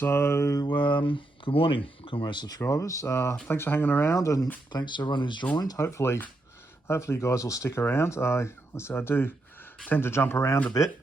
Good morning, Comrade subscribers. Thanks for hanging around, and thanks to everyone who's joined. Hopefully you guys will stick around. I do tend to jump around a bit.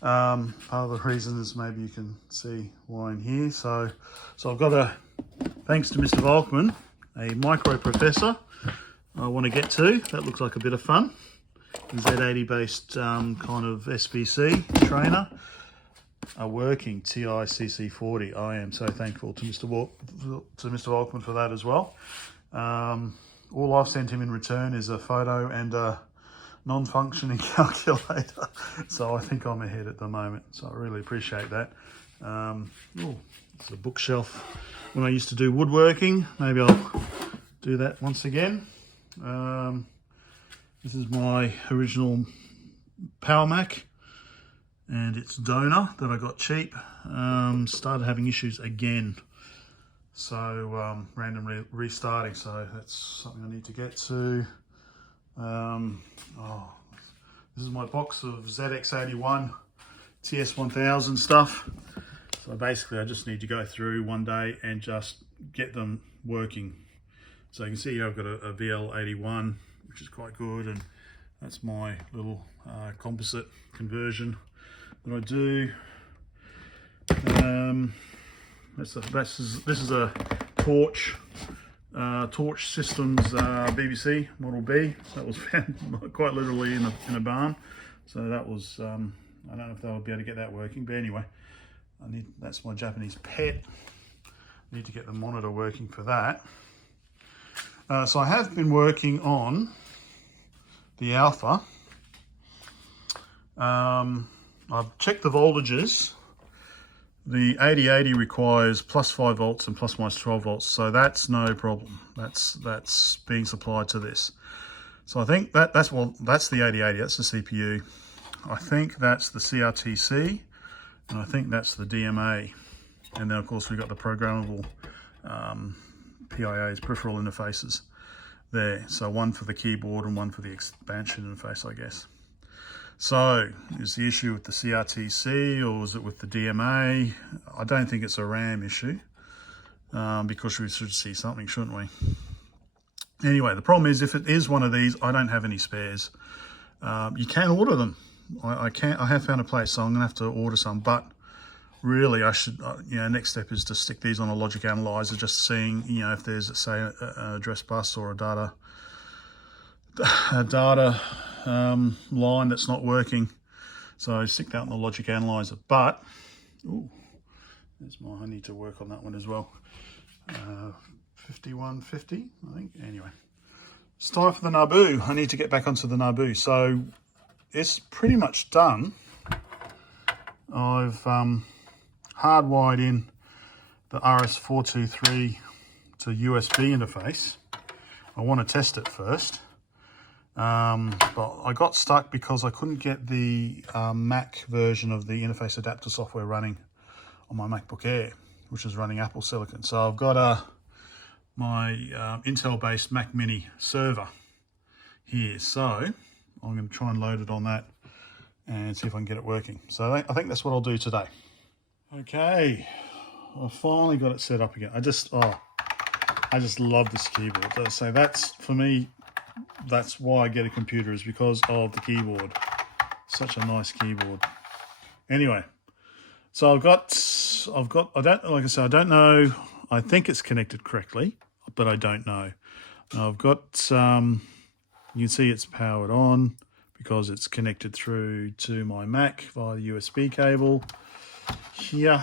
Part of the reason is maybe you can see why I'm here. So I've got thanks to Mr. Volkman, a microprocessor I want to get to. That looks like a bit of fun. Z80 based kind of SBC trainer. A working TI CC40. I am so thankful to Mr. Volkman for that as well. All I've sent him in return is a photo and a non-functioning calculator. So I think I'm ahead at the moment. So I really appreciate that. It's a bookshelf. When I used to do woodworking, maybe I'll do that once again. This is my original Power Mac. And it's donor that I got cheap. Started having issues again. So randomly restarting. So that's something I need to get to. This is my box of ZX81 TS1000 stuff. So basically I just need to go through one day and just get them working. So you can see here I've got a VL81, which is quite good. And that's my little composite conversion that I do. This is a Torch Systems BBC Model B. So that was found quite literally in a barn. So that was I don't know if they'll be able to get that working, but anyway, that's my Japanese pet. I need to get the monitor working for that. So I have been working on the Alpha. I've checked the voltages. The 8080 requires plus 5 volts and plus minus 12 volts, so that's no problem. That's being supplied to this. So I think that's the 8080. That's the CPU. I think that's the CRTC, and I think that's the DMA. And then of course we've got the programmable PIAs, peripheral interfaces there. So one for the keyboard and one for the expansion interface, I guess. So, is the issue with the CRTC or is it with the DMA? I don't think it's a RAM issue, because we should see something, shouldn't we? Anyway, the problem is if it is one of these, I don't have any spares. You can order them. I have found a place, so I'm gonna have to order some, but really I should, next step is to stick these on a logic analyzer, just seeing, if there's, say, an address bus or a data line that's not working. So I stick that in the logic analyzer. But I need to work on that one as well. 5150, I think. Anyway, it's time for the NABU. I need to get back onto the NABU. So it's pretty much done. I've hardwired in the RS422 to USB interface. I want to test it first. But I got stuck because I couldn't get the Mac version of the interface adapter software running on my MacBook Air, which is running Apple Silicon. So I've got my Intel-based Mac Mini server here. So I'm going to try and load it on that and see if I can get it working. So I think that's what I'll do today. Okay, I finally got it set up again. I just love this keyboard. So that's, for me, that's why I get a computer, is because of the keyboard. Such a nice keyboard. Anyway, so I don't know. I think it's connected correctly, but I don't know. I've got, you can see it's powered on because it's connected through to my Mac via the USB cable here.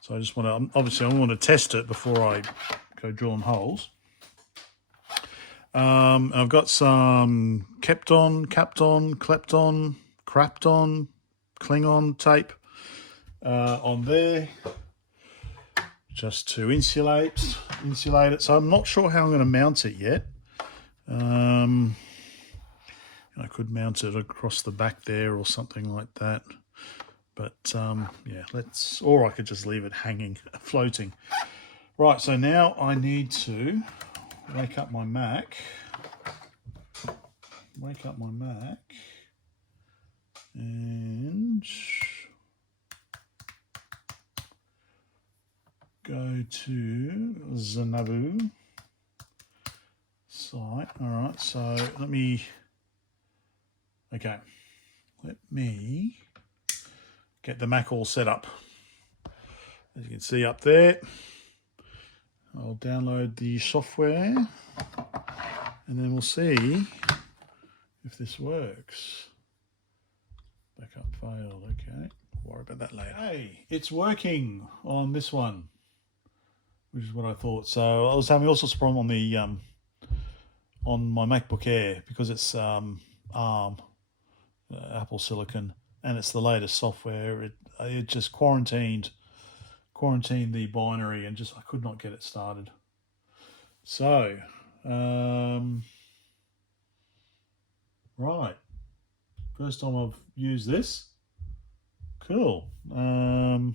So I just want to, obviously I want to test it before I go drilling holes. I've got some Klepton, Klingon tape on there, just to insulate it. So I'm not sure how I'm going to mount it yet. I could mount it across the back there or something like that. But yeah, or I could just leave it hanging, floating. Right, so now I need to wake up my Mac, and go to the NABU site. All right, so let me get the Mac all set up. As you can see up there, I'll download the software and then we'll see if this works. Backup failed, okay. We'll worry about that later. Hey, it's working on this one, which is what I thought. So I was having all sorts of problem on the on my MacBook Air because it's ARM, Apple Silicon, and it's the latest software. It just quarantined the binary and I could not get it started. So right, first time I've used this. Cool. I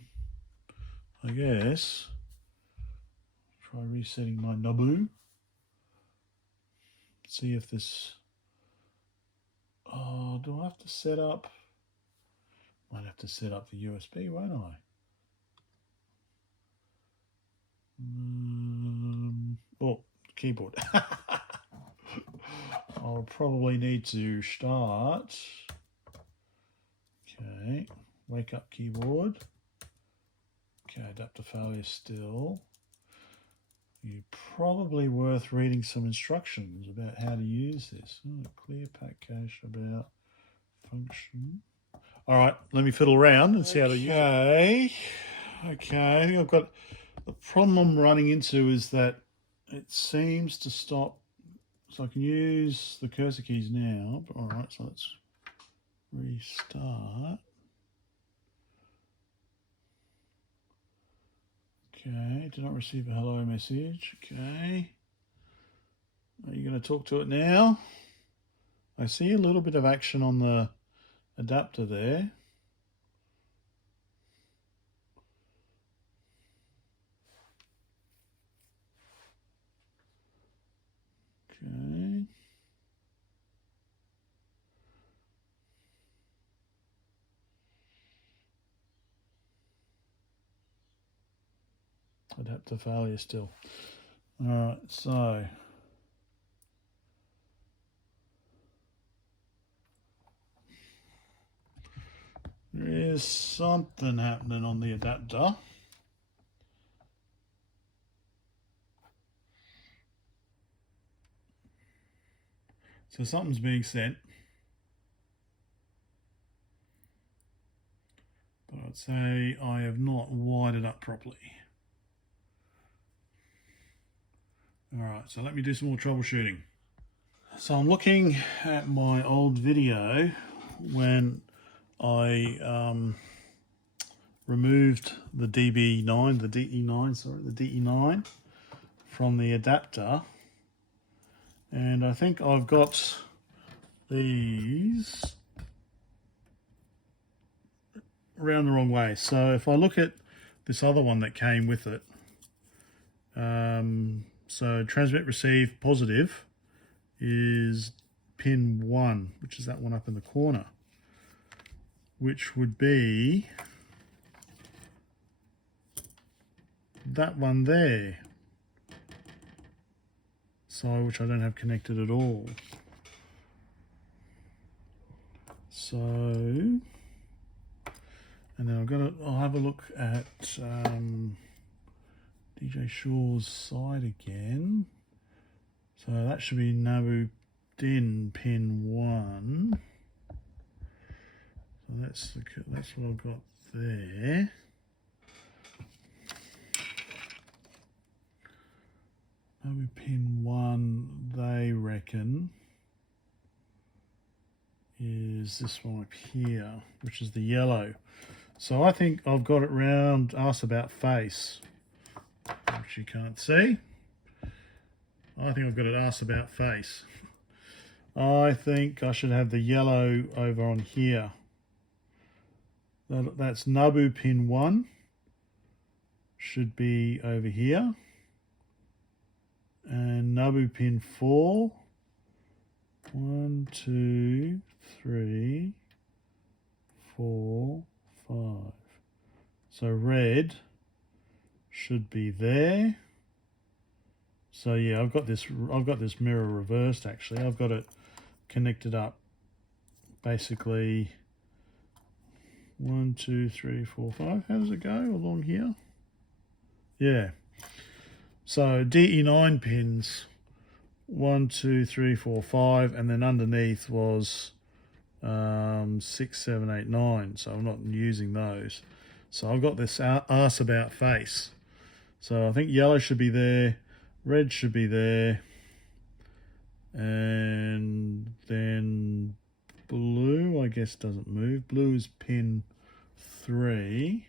guess try resetting my NABU. See if this. Oh, do I have to set up? Might have to set up the USB, won't I? Oh, keyboard. I'll probably need to start. Okay, wake up keyboard. Okay, adapter failure still. You're probably worth reading some instructions about how to use this. Oh, clear pack cache about function. All right, let me fiddle around and see how to use it. Okay, I think I've got... The problem I'm running into is that it seems to stop. So I can use the cursor keys now. All right, so let's restart. Okay, did not receive a hello message. Okay. Are you going to talk to it now? I see a little bit of action on the adapter there. Okay. Adapter failure still. All right, so there is something happening on the adapter. So something's being sent. But I'd say I have not wired it up properly. All right, so let me do some more troubleshooting. So I'm looking at my old video when I removed the DB9, the DE9 from the adapter. And I think I've got these around the wrong way. So if I look at this other one that came with it, so transmit receive positive is pin 1, which is that one up in the corner, which would be that one there. So which I don't have connected at all. So, and then I'll have a look at DJ Shaw's side again. So that should be NABU DIN pin 1. So that's what I've got there. NABU pin 1, they reckon, is this one up here, which is the yellow. So I think I've got it round ask about face, which you can't see. I think I've got it ask about face. I think I should have the yellow over on here. That's NABU pin 1. Should be over here. And NABU pin 4. 1, 2, 3, 4, 5. So red should be there. So yeah, I've got this mirror reversed actually. I've got it connected up basically 1, 2, 3, 4, 5. How does it go along here? Yeah. So DE9 pins 1, 2, 3, 4, 5, and then underneath was 6, 7, 8, 9. So I'm not using those. So I've got this arse about face. So I think yellow should be there, red should be there, and then blue I guess doesn't move. Blue is pin 3,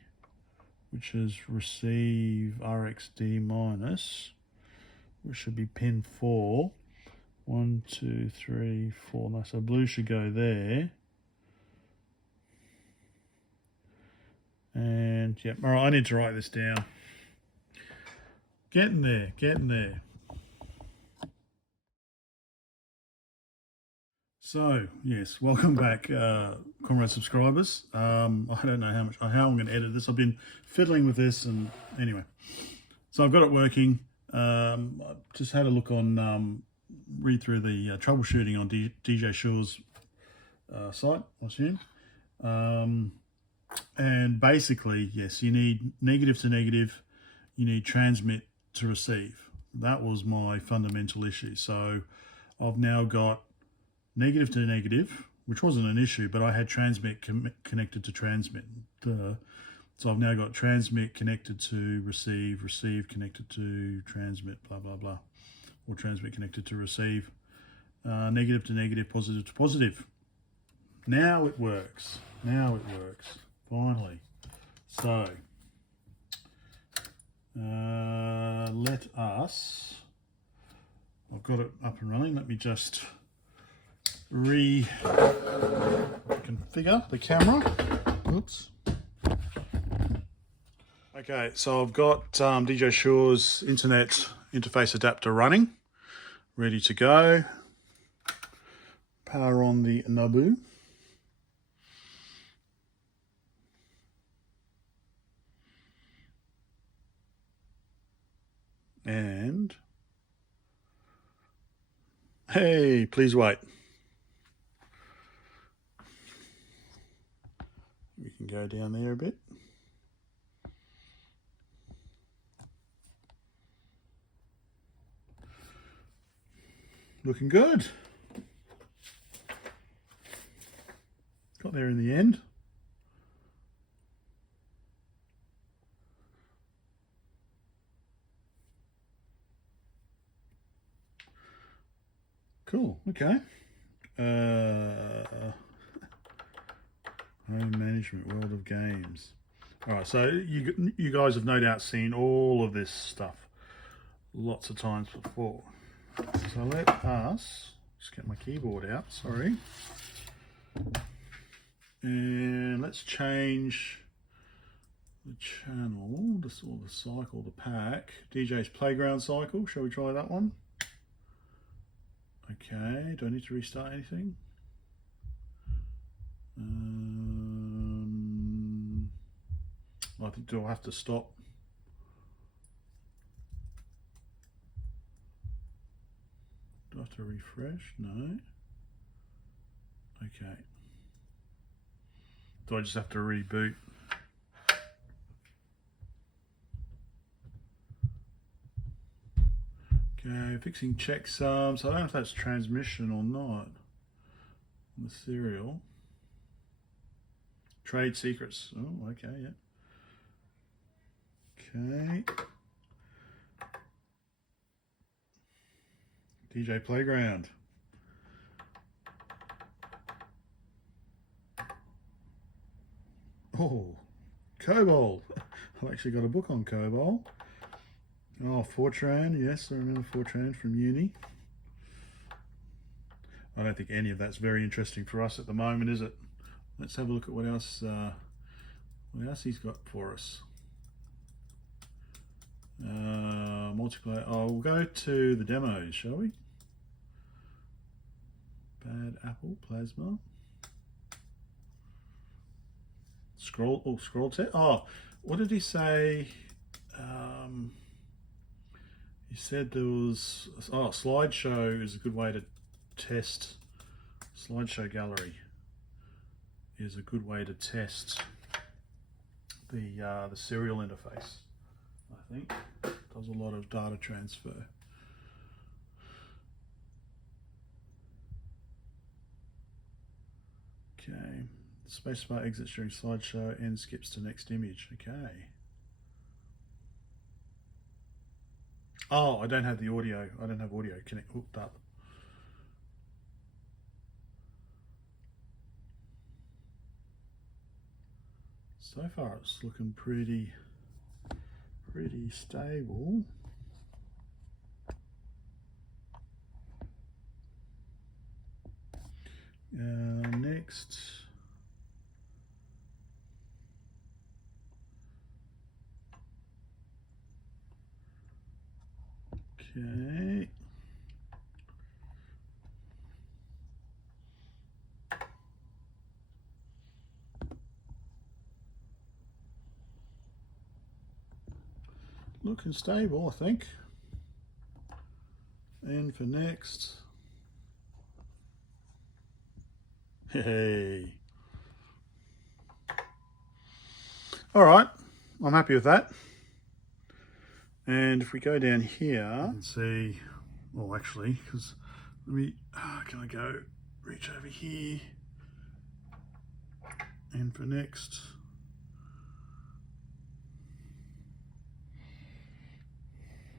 which is receive RxD minus, which should be pin 4. 1, 2, 3, 4. No, so blue should go there. And yeah, all right, I need to write this down. Getting there, getting there. So yes, welcome back, comrade subscribers. I don't know how I'm going to edit this. I've been fiddling with this, and anyway, so I've got it working. I just had a look on, read through the troubleshooting on DJ Shaw's site, I assume. And basically, yes, you need negative to negative, you need transmit to receive. That was my fundamental issue. So I've now got negative to negative, which wasn't an issue, but I had transmit connected to transmit. So I've now got transmit connected to receive, receive connected to transmit, blah, blah, blah. Or transmit connected to receive, negative to negative, positive to positive. Now it works. Now it works. Finally. So, let us, I've got it up and running. Let me just reconfigure the camera. Oops. Okay, so I've got DJ Shaw's internet interface adapter running, ready to go. Power on the NABU. And hey, please wait. We can go down there a bit. Looking good. Got there in the end. Cool, okay. Home management, world of games. All right, so you guys have no doubt seen all of this stuff lots of times before. So let us just get my keyboard out, sorry. And let's change the channel, or the cycle, the pack. DJ's Playground cycle, shall we try that one? Okay, do I need to restart anything? I think, do I have to stop? Do I have to refresh? No. Okay. Do I just have to reboot? Okay, fixing checksums. I don't know if that's transmission or not. The serial. Trade secrets. Oh, okay, yeah. Okay. DJ Playground. Oh, COBOL. I've actually got a book on COBOL. Oh, Fortran. Yes, I remember Fortran from uni. I don't think any of that's very interesting for us at the moment, is it? Let's have a look at what else he's got for us. Multiplayer. Oh, we'll go to the demos, shall we? Bad Apple, Plasma. Scroll test. Oh, what did he say? He said there was, oh, slideshow is a good way to test. Slideshow gallery is a good way to test the serial interface. I think does a lot of data transfer. Okay, spacebar exits during slideshow and skips to next image. Okay. Oh, I don't have the audio. I don't have audio hooked up. So far it's looking pretty stable. Next. Okay. Looking stable, I think. And for next. Hey. All right, I'm happy with that. And if we go down here and see, well, actually, because let me, can I go reach over here? And for next.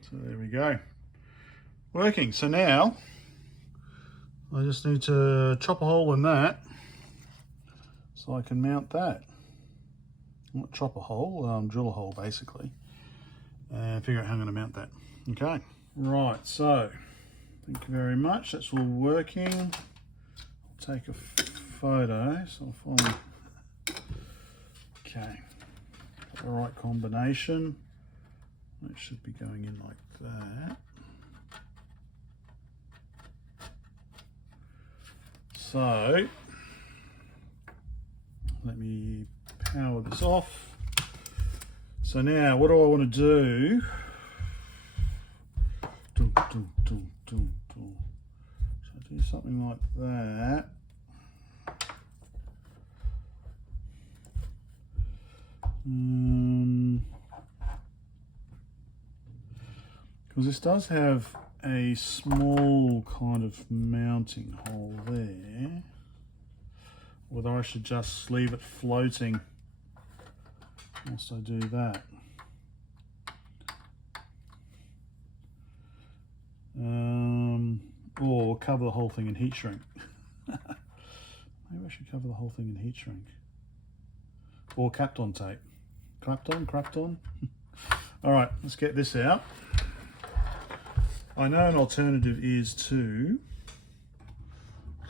So there we go. Working. So now I just need to chop a hole in that so I can mount that. Not chop a hole, drill a hole basically. And figure out how I'm going to mount that. Okay. Right, so thank you very much. That's all working. I'll take a photo. So I'll find, okay, got the right combination. It should be going in like that. So let me power this off. So now what do I want to do? So do something like that. Because this does have a small kind of mounting hole there. Whether I should just leave it floating whilst I do that. Or cover the whole thing in heat shrink. Maybe I should cover the whole thing in heat shrink. Or Kapton tape. Krapton. All right, let's get this out. I know an alternative is to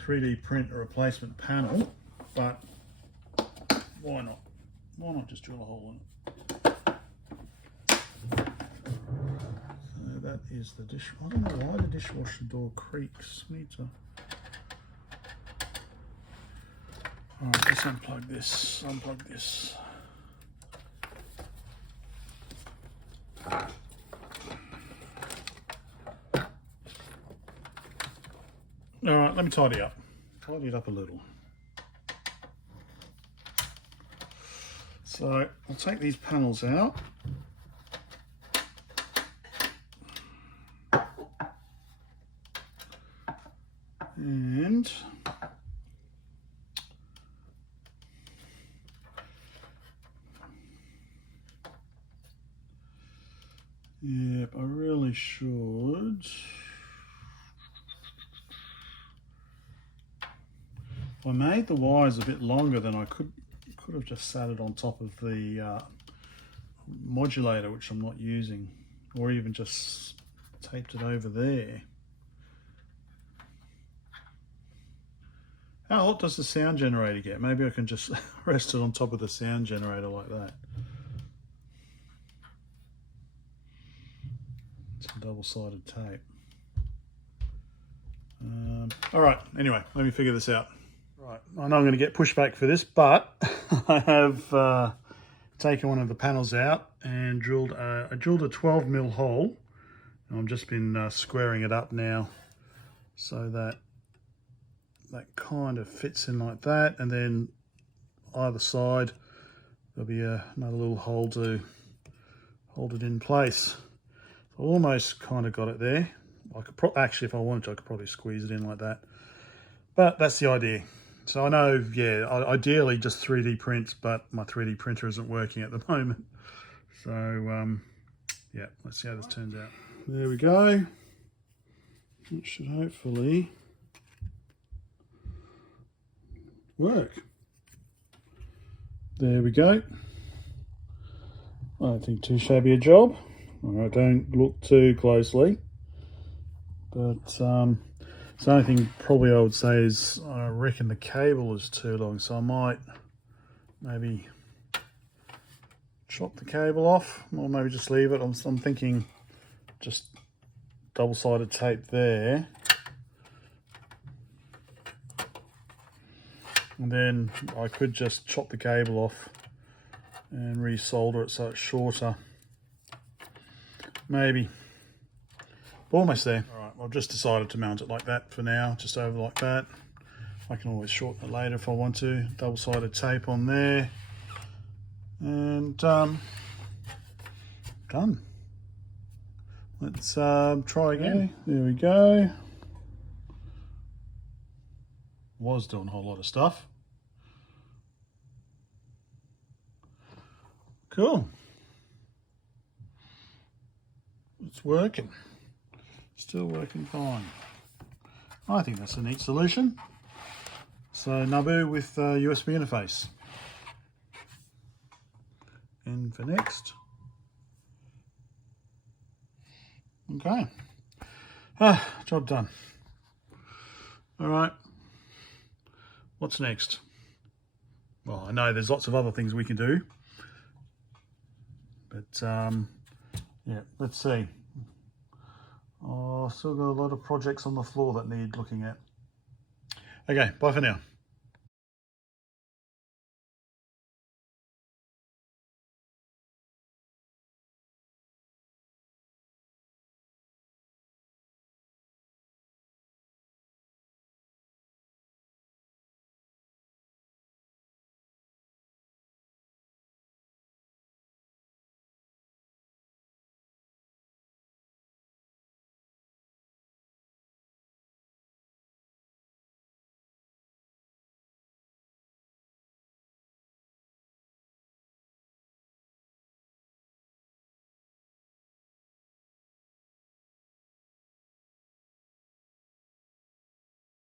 3D print a replacement panel, but why not? Why not just drill a hole in it? So that is the dish. I don't know why the dishwasher door creaks. Need to. All right, let's unplug this. Unplug this. All right, let me tidy up. Tidy it up a little. So I'll take these panels out. And yep, I really should. I made the wires a bit longer than I could have just sat it on top of the modulator, which I'm not using, or even just taped it over there. How hot does the sound generator get? Maybe I can just rest it on top of the sound generator like that. It's a double-sided tape. All right, anyway, let me figure this out. Right, I know I'm going to get pushback for this, but I have taken one of the panels out and drilled a 12mm hole I've just been squaring it up now so that kind of fits in like that, and then either side there'll be another little hole to hold it in place. So almost kind of got it there. I could actually, if I wanted to, I could probably squeeze it in like that, but that's the idea. So I know, yeah, ideally just 3D print, but my 3D printer isn't working at the moment. So yeah, let's see how this turns out. There we go. It should hopefully work. There we go. I don't think too shabby a job. I don't look too closely, but the only thing probably I would say is I reckon the cable is too long, so I might maybe chop the cable off, or maybe just leave it. I'm thinking just double-sided tape there, and then I could just chop the cable off and resolder it so it's shorter. Maybe. Almost there. All right, I've just decided to mount it like that for now, just over like that. I can always shorten it later if I want to. Double-sided tape on there, and done. Let's try again. There we go. Was doing a whole lot of stuff. Cool. It's working. Still working fine. I think that's a neat solution. So NABU with USB interface. And for next. Okay. Job done. All right. What's next? Well, I know there's lots of other things we can do, but yeah, let's see. Oh, still got a lot of projects on the floor that need looking at. Okay, bye for now.